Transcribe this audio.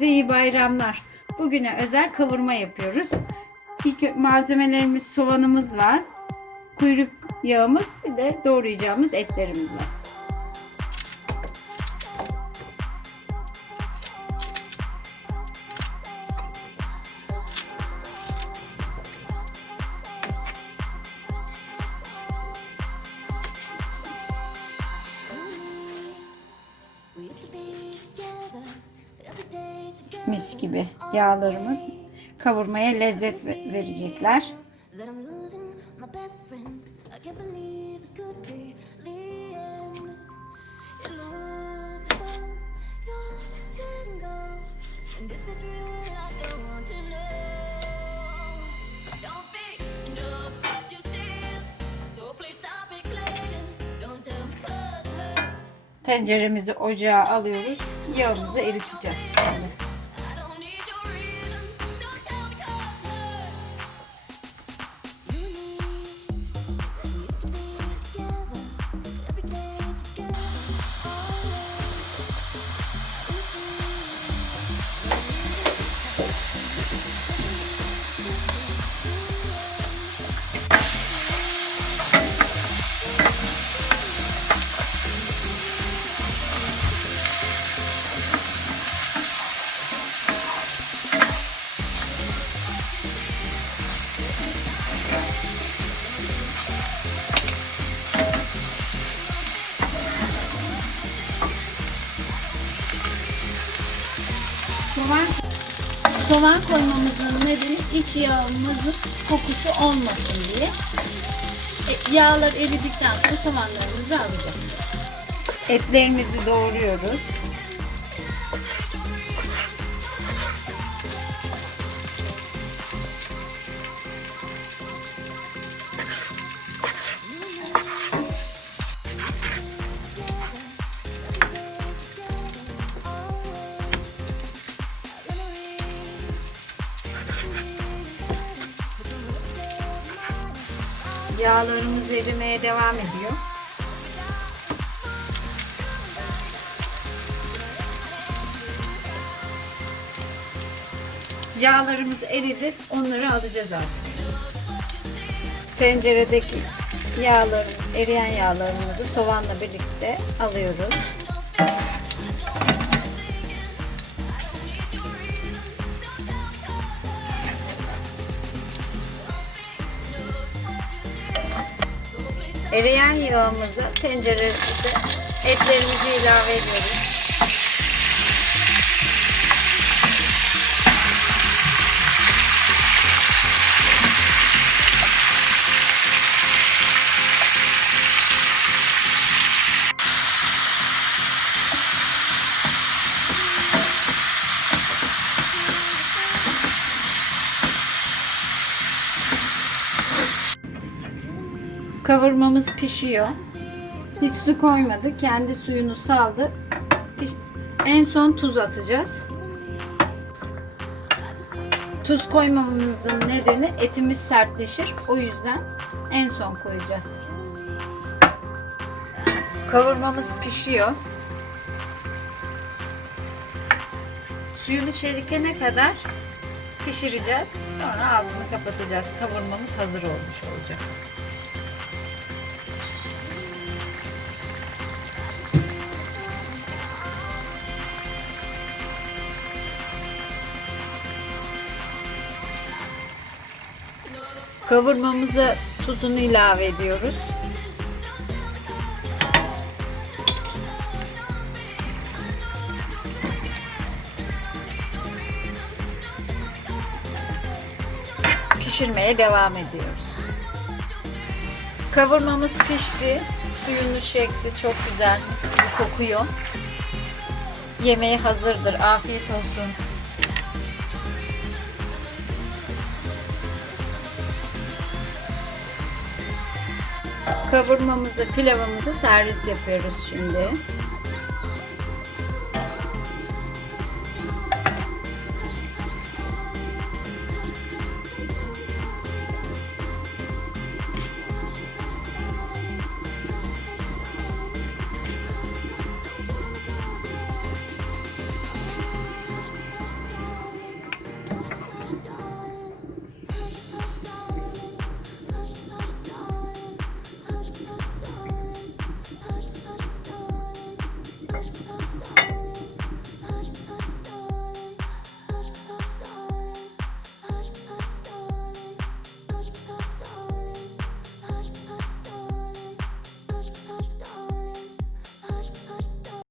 İyi bayramlar. Bugüne özel kavurma yapıyoruz. İlk malzemelerimiz soğanımız var. Kuyruk yağımız, bir de doğrayacağımız etlerimiz var. Mis gibi yağlarımız kavurmaya lezzet verecekler. Tenceremizi ocağa alıyoruz. Yağımızı eriteceğiz şimdi. Soğan koymamızın nedeni iç yağımızın kokusu olmasın diye. Yağlar eridikten sonra soğanlarımızı alacağız. Etlerimizi doğruyoruz. Yağlarımız erimeye devam ediyor. Yağlarımız eridi. Onları alacağız artık. Tenceredeki yağlarımız, eriyen yağlarımızı soğanla birlikte alıyoruz. Eriyen yağımızı tenceremize etlerimizi ilave ediyoruz. Kavurmamız pişiyor. Hiç su koymadık. Kendi suyunu saldı. En son tuz atacağız. Tuz koymamamızın nedeni etimiz sertleşir. O yüzden en son koyacağız. Kavurmamız pişiyor. Suyunu çekene kadar pişireceğiz. Sonra altını kapatacağız. Kavurmamız hazır olmuş olacak. Kavurmamıza tuzunu ilave ediyoruz. Pişirmeye devam ediyoruz. Kavurmamız pişti. Suyunu çekti. Çok güzel, mis gibi kokuyor. Yemeğe hazırdır. Afiyet olsun. Kavurmamızı, pilavımızı servis yapıyoruz şimdi.